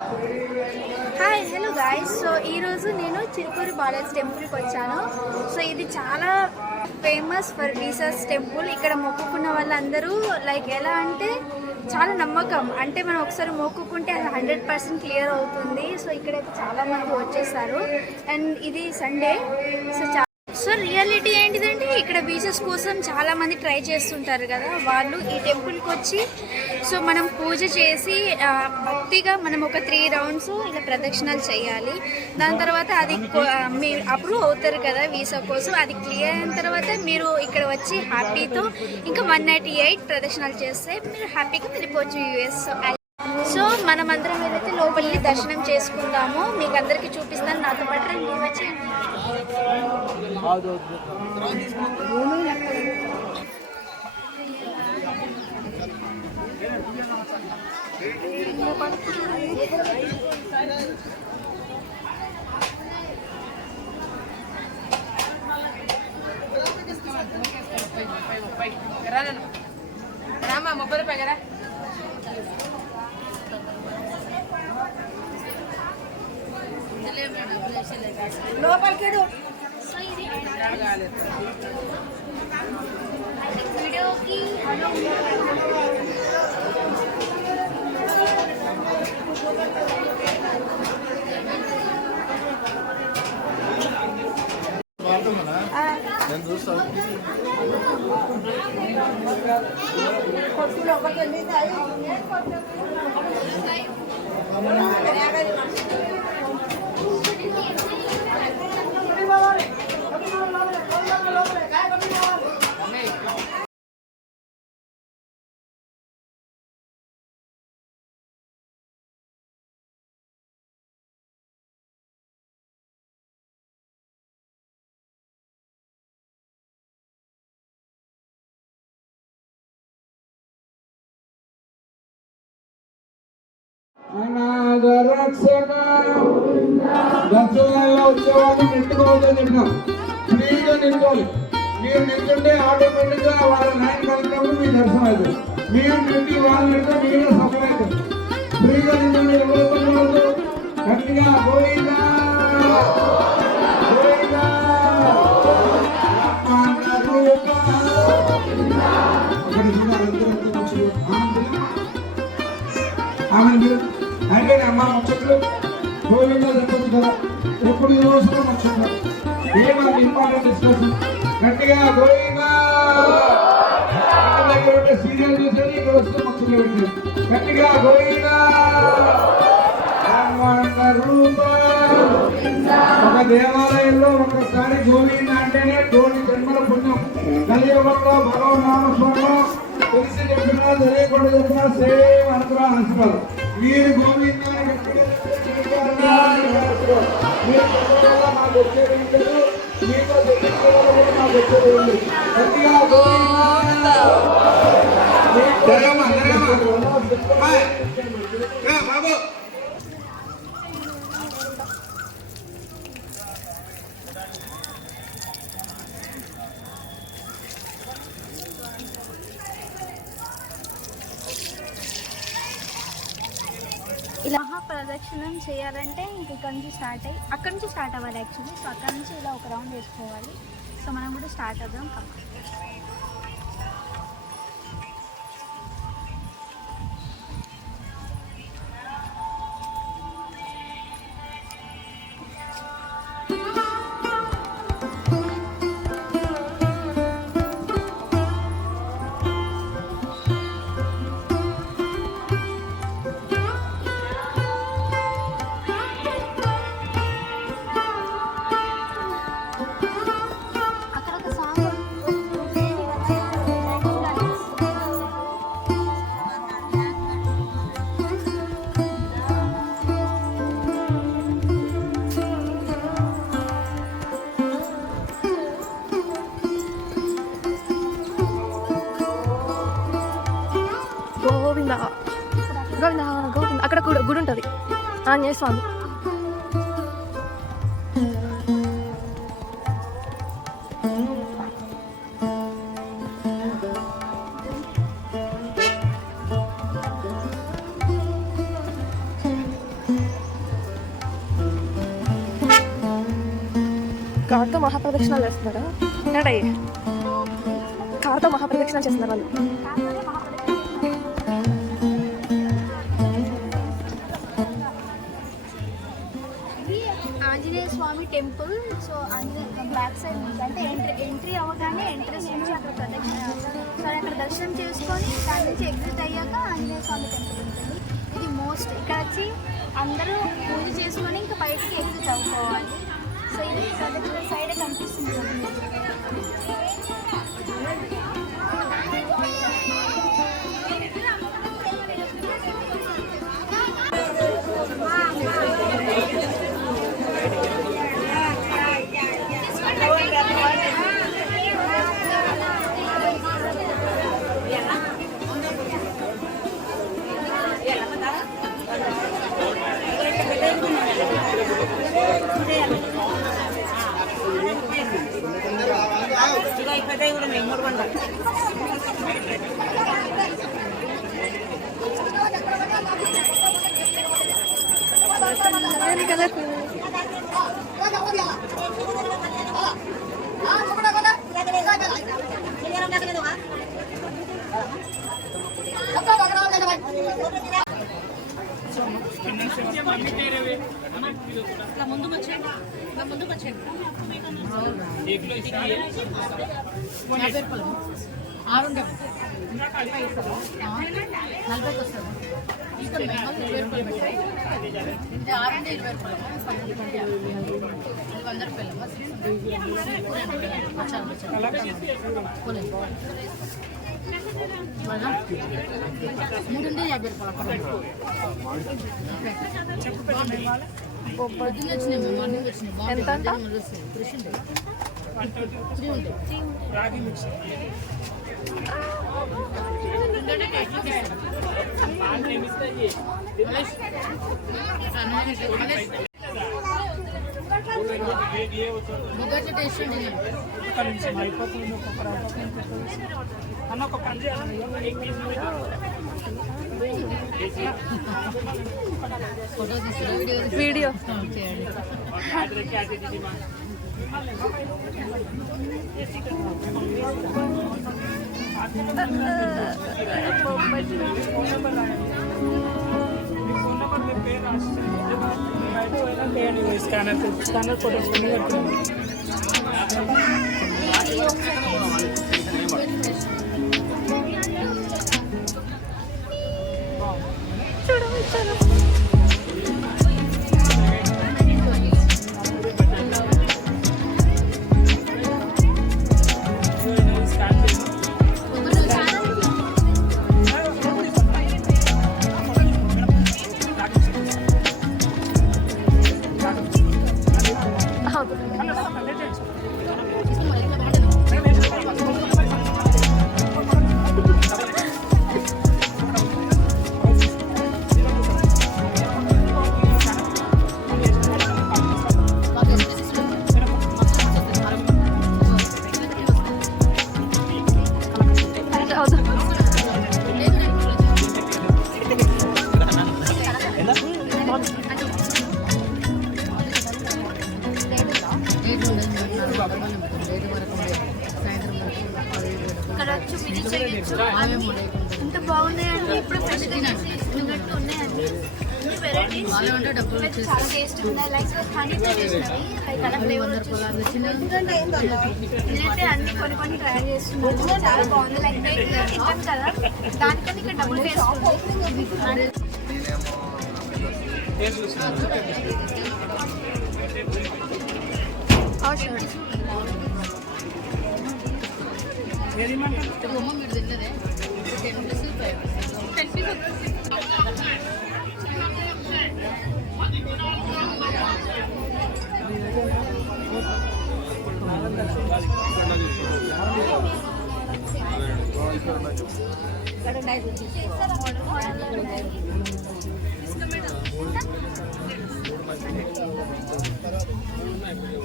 Hi hello guys. So ఈరోజు నేను చిరుకూరి బాలాజీ టెంపుల్కి వచ్చాను. సో ఇది చాలా ఫేమస్ ఫర్ వీసస్ టెంపుల్. ఇక్కడ మొక్కుకున్న వాళ్ళందరూ లైక్ ఎలా అంటే చాలా నమ్మకం, అంటే మనం ఒకసారి మొక్కుకుంటే అది 100% క్లియర్ అవుతుంది. సో ఇక్కడైతే చాలా మంది వచ్చేస్తారు అండ్ ఇది సండే. సో రియాలిటీ ఏంటిదంటే ఇక్కడ వీసస్ కోసం చాలామంది ట్రై చేస్తుంటారు కదా, వాళ్ళు ఈ టెంపుల్కి వచ్చి సో మనం పూజ చేసి భక్తిగా మనం ఒక 3 రౌండ్స్ ఇలా ప్రదక్షిణాలు చేయాలి. దాని తర్వాత అది మీరు అప్రూవ్ అవుతారు కదా వీసా కోసం. అది క్లియర్ అయిన తర్వాత మీరు ఇక్కడ వచ్చి హ్యాపీతో ఇంకా 198 ప్రదక్షిణాలు చేస్తే మీరు హ్యాపీగా వెళ్ళిపోవచ్చు యూఎస్. సో మనమందరం ఏదైతే లోపలికి దర్శనం చేసుకుందామో మీకు అందరికీ చూపిస్తాను. నాతో పాటు మీరు వచ్చేయండి. రామా 30 రూపాయలు కదా. లోపలికి వీడియోకి నేను చూస్తాను. అనాథరక్షక దర్శనంలో వచ్చేవాళ్ళు నించుకోవద్దని చెప్పినాం. ఫ్రీగా నిల్చోవాలి. మీరు నిల్చుంటే ఆటోమేటిక్గా వాళ్ళ లైన్ కలిగినప్పుడు మీ దర్శనం అవుతుంది. మీరు నింటి వాళ్ళు నింటే మీరే సఫలం అవుతుంది. ఫ్రీగా నిల్చొని ఎవరు వాళ్ళు గట్టిగా గోవిందా గోవిందా అయితే అమ్మ ముచ్చట్లు గోవిందా చెప్పచ్చు కదా. ఎప్పుడు ఈ రోజు ముచ్చట్లు ఏమన్నా ఇంపార్టెంట్ డిస్కషన్ గట్టిగా గోవిందా దగ్గర సీరియల్ చూసేది ఇక్కడ వస్తే ముచ్చట్లు పెట్టేది గట్టిగా గోవిందా. ఒక దేవాలయంలో ఒకసారి గోవింద అంటేనే 2 జన్మల పుణ్యం. కలియుగంలో భగవన్నామస్మరణ తెలిసి చెప్పినా తెలియకుండా చెప్పినా సేమ్ అనుగ్రహ ఆశీర్వాదం. మీరు గోవిందాన్ని మాకు వచ్చేది ఉంటుంది, మీతో చెప్పిన మాకు వచ్చేది ఉంది. గట్టిగా బాబు ఇలా ప్రదక్షిణం చేయాలంటే ఇంక ఇక్కడ నుంచి అక్కడ నుంచి స్టార్ట్ అవ్వాలి యాక్చువల్లీ. సో అక్కడ నుంచి ఇలా ఒక రౌండ్ వేసుకోవాలి. సో మనం కూడా స్టార్ట్ అవుదాం. గోవింద గోవింద గోవింద. అక్కడ గుడి ఉంటుంది ఆంజనేయ స్వామి. కార్తో మహాప్రదక్షిణాలు చేస్తున్నారా ఏంటయ్యి కార్తో మహాప్రదక్షిణాలు చేస్తున్నారు వాళ్ళు Anjaneya Swamy temple. So Anjaneya back side నుంచి అంటే ఎంట్రీ అవ్వగానే ఎంట్రెన్స్ నుంచి అక్కడ ప్రదక్షిణ, సో అక్కడ దర్శనం చేసుకొని దాని నుంచి ఎగ్జిట్ అయ్యాక ఆంజనేయ స్వామి టెంపుల్ ఉంటుంది. ఇది మోస్ట్ ఇక్కడ వచ్చి అందరూ పూజ చేసుకొని ఇంకా బయటికి ఎగ్జిట్ అవ్వుకోవాలి. సో ఇది ప్రదక్షిణ సైడే కనిపిస్తుంది. ఎంత వీడియో स्कैनर फोटो ఇక్కడ వచ్చి విజిట్ చేయొచ్చు. ఇంత బాగున్నాయండి. ఇప్పుడు ఫ్రెష్గా చేసినట్టు ఉన్నాయండి. వెరైటీస్ చాలా టేస్ట్ ఉన్నాయి. లైక్ హనీతో చేసినవి లైక్ అలా ఫ్లేవర్ నేనైతే అన్ని కొన్ని ట్రై చేస్తున్నాను. చాలా బాగుంది. లైక్ ఇష్టం కదా, దానికన్నా ఇక్కడ డబుల్ టేస్ట్ ఉంది.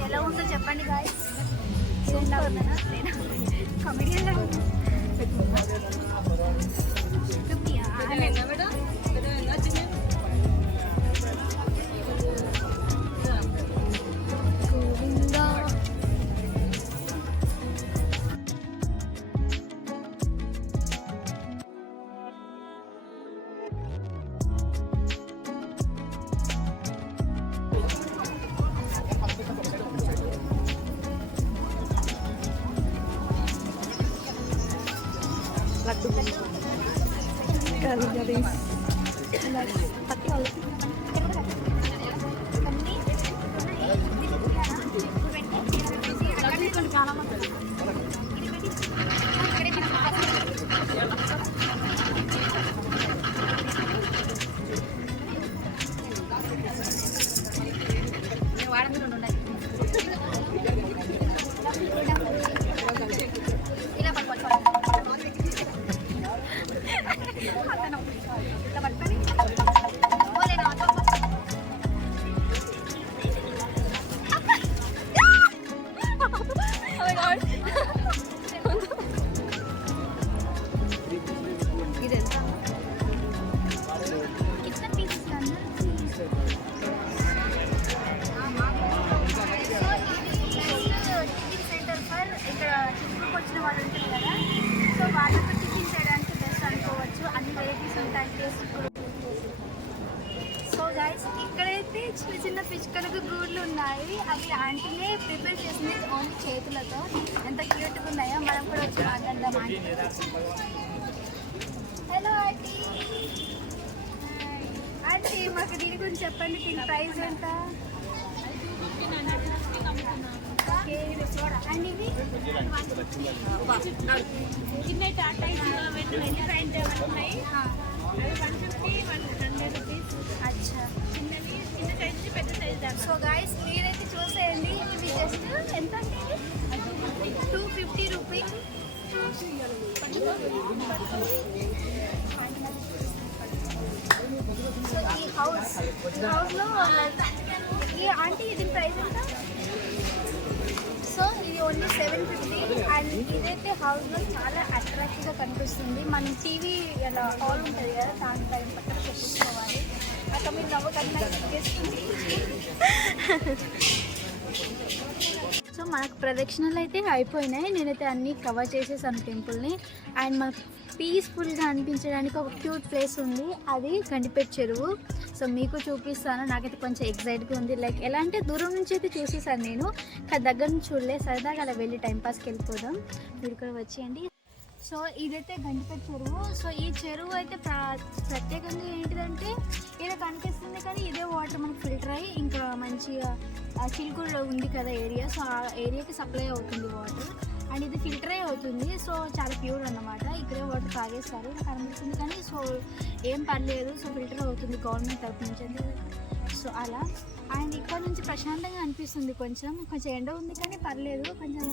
ఎలా ఉందో చెప్పండి గాయ్స్. కమెడియన్ అది పట్టి వాళ్ళు సో గైస్ ఇక్కడైతే చిన్న చిన్న పిచ్చుకలకు గూళ్ళు ఉన్నాయి. అవి ఆంటీనే ప్రిపేర్ చేసింది ఓన్లీ చేతులతో. ఎంత క్యూట్గా ఉన్నాయో. మనం కూడా వచ్చి మాట్లాడదాం ఆంటీ. Hello aunty. ఆంటీ మాకు దీని గురించి చెప్పండి. దీని ప్రైస్ ఎంత? అండ్ ఇవి చిన్న టాటా ఉన్నాయి. అచ్చా చిన్నవి చిన్న సైజు పెద్ద సైజు. సో గాయస్ మీరైతే చూసేయండి. ఇవి జస్ట్ ఎంత అంటే 250 రూపీస్. సో ఈ హౌస్లో ఈ ఆంటీ ఇది ప్రైస్ ఎంత? సో ఇది ఓన్లీ 750. అండ్ ఇదైతే హౌస్లో చాలా అట్రాక్టివ్గా కనిపిస్తుంది. మన టీవీ ఇలా హాల్ ఉంటుంది కదా, దాని టైం పక్కన పెట్టించుకోవాలి. అక్కడ మీరు నవ్వకన్నా ఎక్కేస్తుంది. సో మనకు ప్రదక్షిణలు అయితే అయిపోయినాయి. నేనైతే అన్నీ కవర్ చేసేసాను టెంపుల్ని. అండ్ మనకు పీస్ఫుల్గా అనిపించడానికి ఒక క్యూట్ ప్లేస్ ఉంది, అది గండిపేట చెరువు. సో మీకు చూపిస్తాను. నాకైతే కొంచెం ఎక్సైట్గా ఉంది. లైక్ ఎలా అంటే దూరం నుంచి అయితే చూసేసాను నేను, కానీ దగ్గర నుంచి చూడలే. సరదాగా అలా వెళ్ళి టైంపాస్కి వెళ్ళిపోదాం. మీరు కూడా వచ్చేయండి. సో ఇదైతే గండిపేట చెరువు. సో ఈ చెరువు అయితే ప్రత్యేకంగా ఏంటిదంటే ఇలా కనిపిస్తుంది, కానీ ఇదే వాటర్ మనకు ఫిల్టర్ అయ్యి ఇంకా మంచిగా చిలుకూరులో ఉంది కదా ఏరియా, సో ఆ ఏరియాకి సప్లై అవుతుంది వాటర్. అండ్ ఇది ఫిల్టరే అవుతుంది. సో చాలా ప్యూర్ అన్నమాట. ఇక్కడే వాటర్ తాగేస్తారు కనిపిస్తుంది, కానీ సో ఏం పర్లేదు. సో ఫిల్టర్ అవుతుంది గవర్నమెంట్ తరఫు నుంచి. సో అలా. అండ్ ఇక్కడ నుంచి ప్రశాంతంగా అనిపిస్తుంది. కొంచెం ఎండ ఉంది కానీ పర్లేదు. కొంచెం